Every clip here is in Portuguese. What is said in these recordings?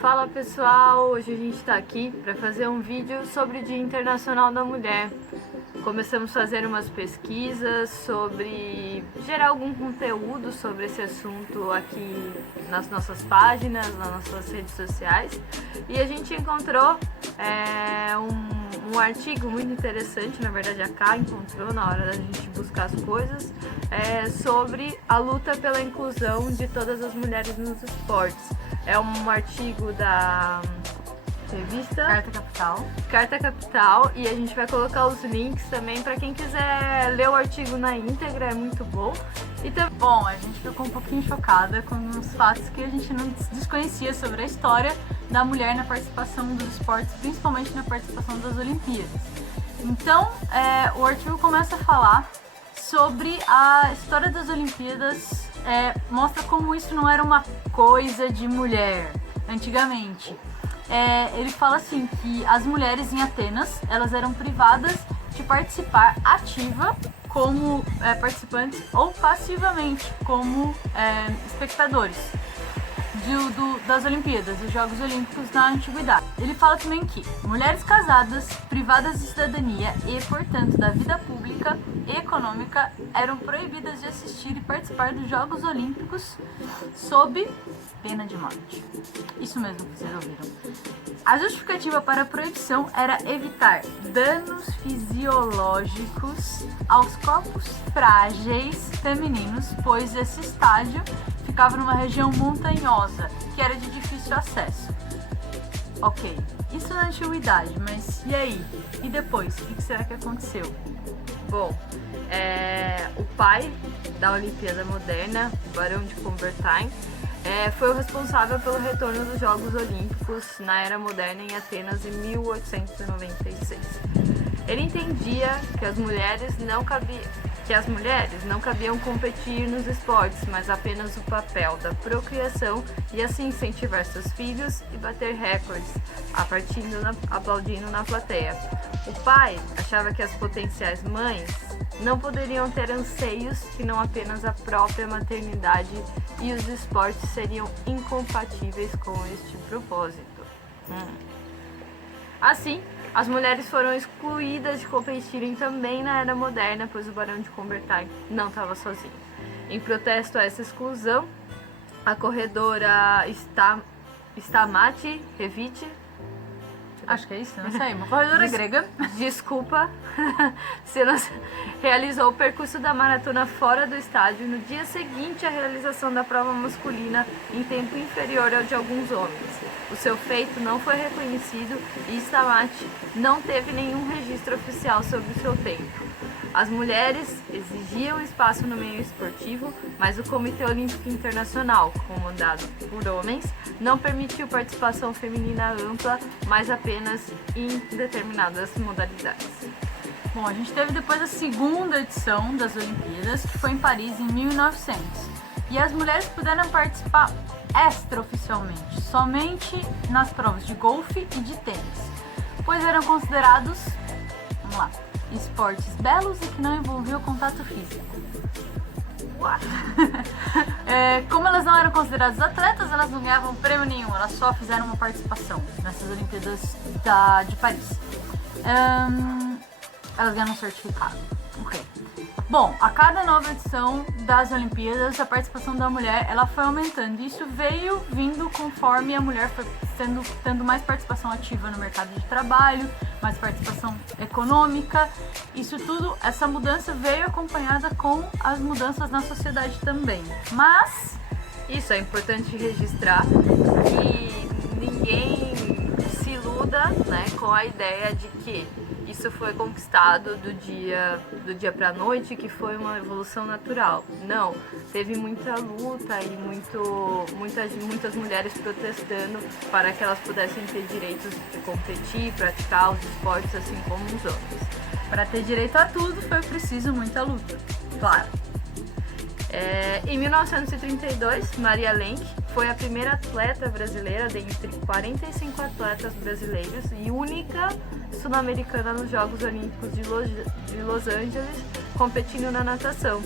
Fala pessoal, hoje a gente está aqui para fazer um vídeo sobre o Dia Internacional da Mulher. Começamos a fazer umas pesquisas sobre gerar algum conteúdo sobre esse assunto aqui nas nossas páginas, nas nossas redes sociais, e a gente encontrou um artigo muito interessante, na verdade a Ká encontrou na hora da gente buscar as coisas, sobre a luta pela inclusão de todas as mulheres nos esportes. É um artigo da revista Carta Capital, e a gente vai colocar os links também para quem quiser ler o artigo na íntegra, é muito bom. Bom, a gente ficou um pouquinho chocada com uns fatos que a gente não desconhecia sobre a história da mulher na participação dos esportes, principalmente na participação das Olimpíadas. Então, o artigo começa a falar sobre a história das Olimpíadas, mostra como isso não era uma coisa de mulher antigamente. Ele fala assim que as mulheres em Atenas, elas eram privadas de participar ativa como participantes ou passivamente como espectadores das Olimpíadas, dos Jogos Olímpicos na Antiguidade. Ele fala também que mulheres casadas, privadas de cidadania e, portanto, da vida pública e econômica, eram proibidas de assistir e participar dos Jogos Olímpicos sob pena de morte. Isso mesmo que vocês ouviram. A justificativa para a proibição era evitar danos fisiológicos aos corpos frágeis femininos, pois esse estádio ficava numa região montanhosa, que era de difícil acesso. Ok, isso na antiguidade, mas e aí? E depois? O que será que aconteceu? Bom, o pai da Olimpíada Moderna, o Barão de Coubertin, foi o responsável pelo retorno dos Jogos Olímpicos na Era Moderna em Atenas em 1896. Ele entendia que as mulheres não cabiam competir nos esportes, mas apenas o papel da procriação e assim incentivar seus filhos e bater recordes, aplaudindo na plateia. O pai achava que as potenciais mães não poderiam ter anseios que não apenas a própria maternidade, e os esportes seriam incompatíveis com este propósito. Assim, as mulheres foram excluídas de competirem também na Era Moderna, pois o Barão de Coubertin não estava sozinho. Em protesto a essa exclusão, a corredora Stamati Reviti, acho que é isso, não sei, uma corredora grega, desculpa, realizou o percurso da maratona fora do estádio no dia seguinte à realização da prova masculina em tempo inferior ao de alguns homens. O seu feito não foi reconhecido e Stamati não teve nenhum registro oficial sobre o seu tempo. As mulheres exigiam espaço no meio esportivo, mas o Comitê Olímpico Internacional, comandado por homens, não permitiu participação feminina ampla, mas apenas em determinadas modalidades. Bom, a gente teve depois a segunda edição das Olimpíadas, que foi em Paris em 1900. E as mulheres puderam participar extraoficialmente, somente nas provas de golfe e de tênis, pois eram considerados, esportes belos e que não envolviam contato físico. Como elas não eram consideradas atletas, elas não ganhavam prêmio nenhum, elas só fizeram uma participação nessas Olimpíadas de Paris. Elas ganharam um certificado. Ok. Bom, a cada nova edição das Olimpíadas, a participação da mulher ela foi aumentando. Isso veio vindo conforme a mulher foi tendo mais participação ativa no mercado de trabalho, mais participação econômica. Isso tudo, essa mudança veio acompanhada com as mudanças na sociedade também. Mas isso é importante registrar que ninguém se iluda, com a ideia de que isso foi conquistado do dia para a noite, que foi uma evolução natural. Não, teve muita luta e muitas mulheres protestando para que elas pudessem ter direitos de competir, praticar os esportes assim como os homens. Para ter direito a tudo foi preciso muita luta, claro. Em 1932, Maria Lenk foi a primeira atleta brasileira dentre 45 atletas brasileiros e única sul-americana nos Jogos Olímpicos de Los Angeles, competindo na natação.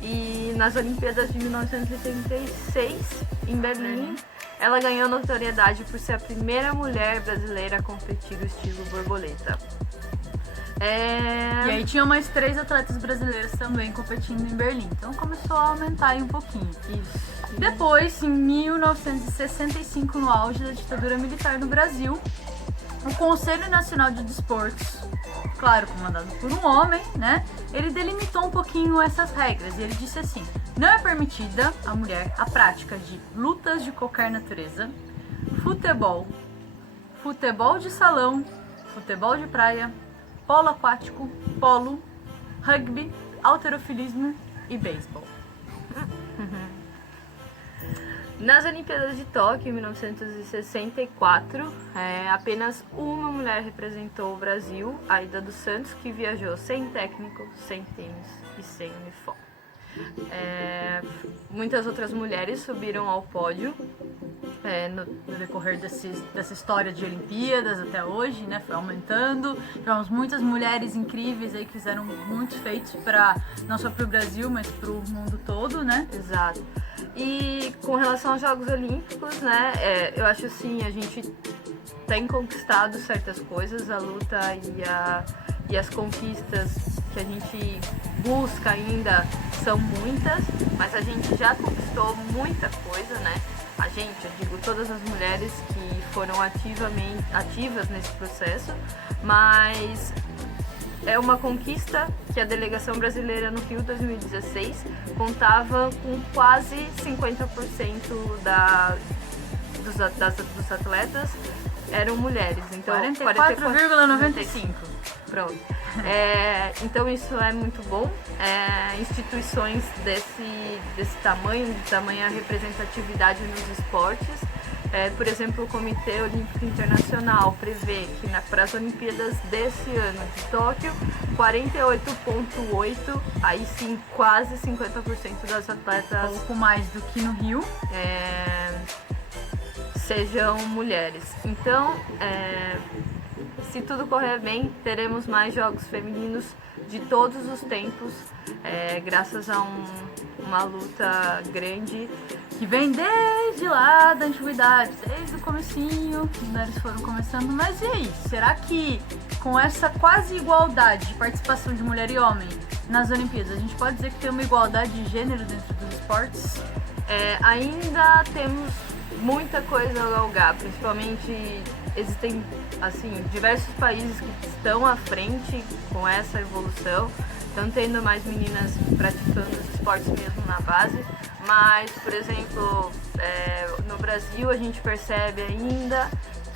E nas Olimpíadas de 1986, em Berlim, ela ganhou notoriedade por ser a primeira mulher brasileira a competir no estilo borboleta. E aí tinha mais 3 atletas brasileiras também competindo em Berlim, então começou a aumentar aí um pouquinho. Isso. Depois, em 1965, no auge da ditadura militar no Brasil, o Conselho Nacional de Desportos, claro, comandado por um homem, né, ele delimitou um pouquinho essas regras e ele disse assim: não é permitida à mulher a prática de lutas de qualquer natureza, futebol, futebol de salão, futebol de praia, polo aquático, polo, rugby, halterofilismo e beisebol. Nas Olimpíadas de Tóquio, em 1964, apenas uma mulher representou o Brasil, a Aida dos Santos, que viajou sem técnico, sem tênis e sem uniforme. Muitas outras mulheres subiram ao pódio no decorrer dessa história de Olimpíadas até hoje, né? Foi aumentando. Tivemos muitas mulheres incríveis aí que fizeram muitos feitos não só para o Brasil, mas para o mundo todo, né? Exato. E com relação aos Jogos Olímpicos, né? Eu acho assim, a gente tem conquistado certas coisas, a luta e as conquistas que a gente busca ainda são muitas, mas a gente já conquistou muita coisa, né? A gente, eu digo todas as mulheres que foram ativas nesse processo, mas é uma conquista que a delegação brasileira no Rio 2016 contava com quase 50% dos atletas eram mulheres, então 44,95. Pronto. Então isso é muito bom. Instituições desse tamanho, de tamanha representatividade nos esportes. Por exemplo, o Comitê Olímpico Internacional prevê que para as Olimpíadas desse ano de Tóquio, 48,8%, aí sim quase 50% das atletas, pouco mais do que no Rio, sejam mulheres. Então, se tudo correr bem, teremos mais jogos femininos de todos os tempos, graças a uma luta grande que vem desde lá da antiguidade, desde o comecinho, as mulheres foram começando. Mas e aí, será que com essa quase igualdade de participação de mulher e homem nas Olimpíadas, a gente pode dizer que tem uma igualdade de gênero dentro dos esportes? Ainda temos muita coisa a galgar, principalmente existem assim diversos países que estão à frente com essa evolução, estão tendo mais meninas praticando os esportes mesmo na base, mas, por exemplo, no Brasil a gente percebe ainda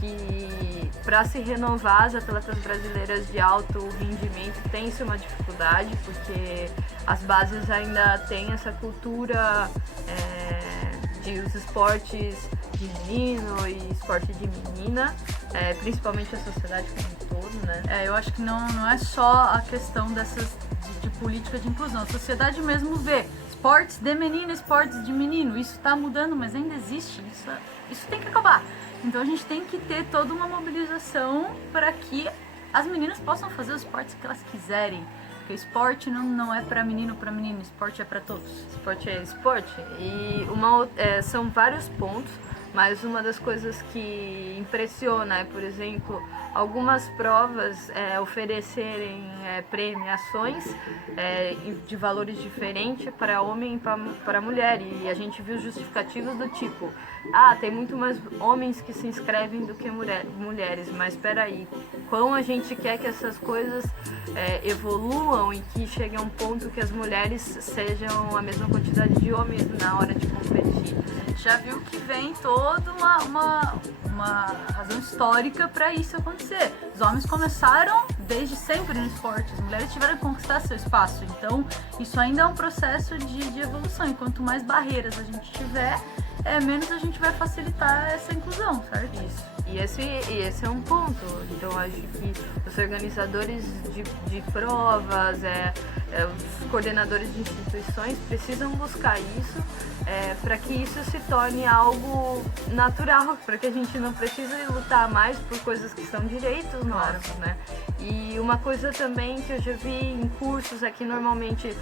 que para se renovar as atletas brasileiras de alto rendimento tem-se uma dificuldade, porque as bases ainda têm essa cultura de os esportes de menino e esporte de menina, principalmente a sociedade como um todo, né? Eu acho que não é só a questão de política de inclusão, a sociedade mesmo vê esportes de menina, esportes de menino, isso está mudando, mas ainda existe, isso tem que acabar. Então a gente tem que ter toda uma mobilização para que as meninas possam fazer os esportes que elas quiserem. Porque esporte não é para menino, esporte é para todos. Esporte é esporte. E são vários pontos, mas uma das coisas que impressiona é, por exemplo, algumas provas oferecerem premiações de valores diferentes para homem e para mulher. E a gente viu justificativos do tipo: tem muito mais homens que se inscrevem do que mulheres, mas espera aí, como a gente quer que essas coisas evoluam e que chegue a um ponto que as mulheres sejam a mesma quantidade de homens na hora de competir. A gente já viu que vem toda uma razão histórica para isso acontecer. Os homens começaram desde sempre no esporte, as mulheres tiveram que conquistar seu espaço, então isso ainda é um processo de evolução, e quanto mais barreiras a gente tiver, menos a gente vai facilitar essa inclusão, certo? Isso. E esse é um ponto. Então acho que os organizadores de provas, os coordenadores de instituições precisam buscar isso para que isso se torne algo natural, para que a gente não precise lutar mais por coisas que são direitos nossos, né? E uma coisa também que eu já vi em cursos é que normalmente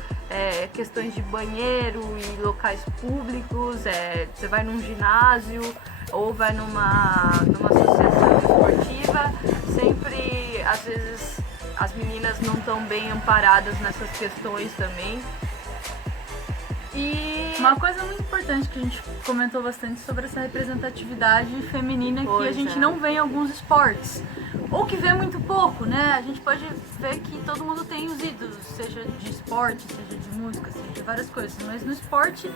questões de banheiro e locais públicos, você vai num ginásio, ou vai numa associação esportiva, sempre, às vezes, as meninas não estão bem amparadas nessas questões também. E uma coisa muito importante que a gente comentou bastante sobre essa representatividade feminina que a gente não vê em alguns esportes. Ou que vê muito pouco, né? A gente pode ver que todo mundo tem os ídolos, seja de esporte, seja de música, seja de várias coisas. Mas no esporte,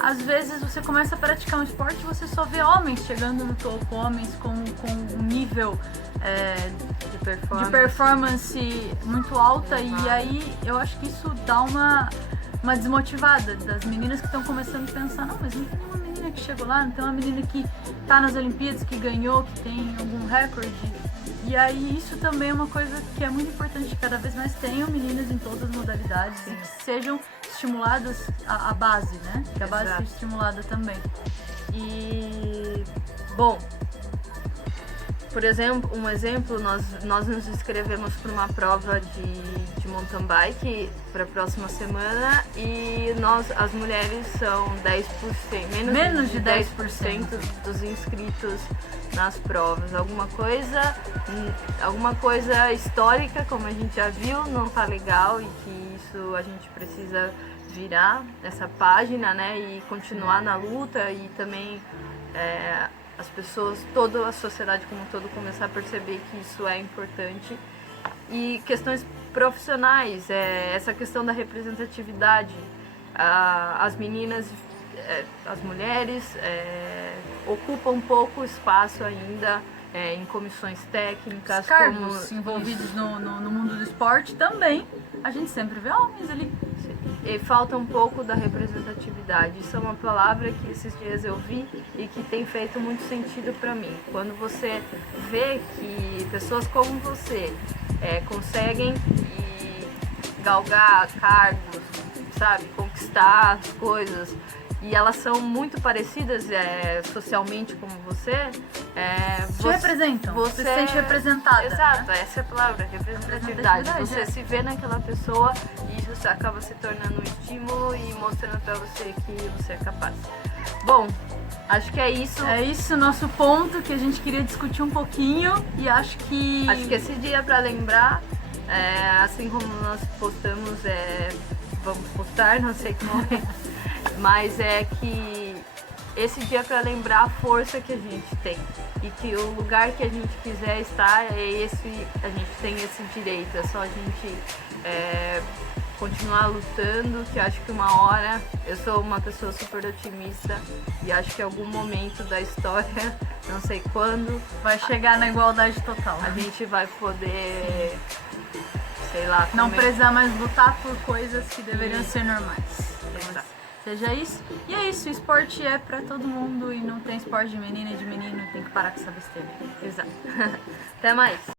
às vezes você começa a praticar um esporte e você só vê homens chegando no topo, homens com um nível de performance muito alta. E aí eu acho que isso dá uma desmotivada das meninas que estão começando a pensar, não, mas não tem uma menina que chegou lá, não tem uma menina que tá nas Olimpíadas, que ganhou, que tem algum recorde. E aí isso também é uma coisa que é muito importante, que cada vez mais tenham meninas em todas as modalidades e que sejam estimuladas a base, né? Que a base seja estimulada também. E, bom, por exemplo, nós nos inscrevemos para uma prova de mountain bike para a próxima semana e as mulheres são 10%, menos de 10% dos inscritos nas provas. Alguma coisa histórica, como a gente já viu, não tá legal e que isso a gente precisa virar essa página, né, e continuar na luta e também as pessoas, toda a sociedade como um todo começar a perceber que isso é importante. E questões profissionais, essa questão da representatividade, as meninas, as mulheres ocupam pouco espaço ainda em comissões técnicas. Os cargos envolvidos no mundo do esporte também, a gente sempre vê homens ali. E falta um pouco da representatividade. Isso é uma palavra que esses dias eu vi e que tem feito muito sentido para mim. Quando você vê que pessoas como você conseguem galgar cargos, sabe, conquistar as coisas, e elas são muito parecidas socialmente como você, te representam, você se sente representada. Exato, né? Essa é a palavra, representatividade. Você se vê naquela pessoa e isso acaba se tornando um estímulo e mostrando pra você que você é capaz. Bom, acho que é isso. É isso o nosso ponto que a gente queria discutir um pouquinho e acho que esse dia é pra lembrar, assim como nós postamos, vamos postar, não sei como mas é que esse dia é para lembrar a força que a gente tem e que o lugar que a gente quiser estar a gente tem esse direito, é só a gente continuar lutando, que acho que uma hora, eu sou uma pessoa super otimista e acho que em algum momento da história, não sei quando, vai chegar na igualdade total. A gente vai poder, sei lá, não precisar mais lutar por coisas que deveriam ser normais. Exato. Seja isso. E é isso, o esporte é pra todo mundo e não tem esporte de menina e de menino, tem que parar com essa besteira. Exato. Até mais.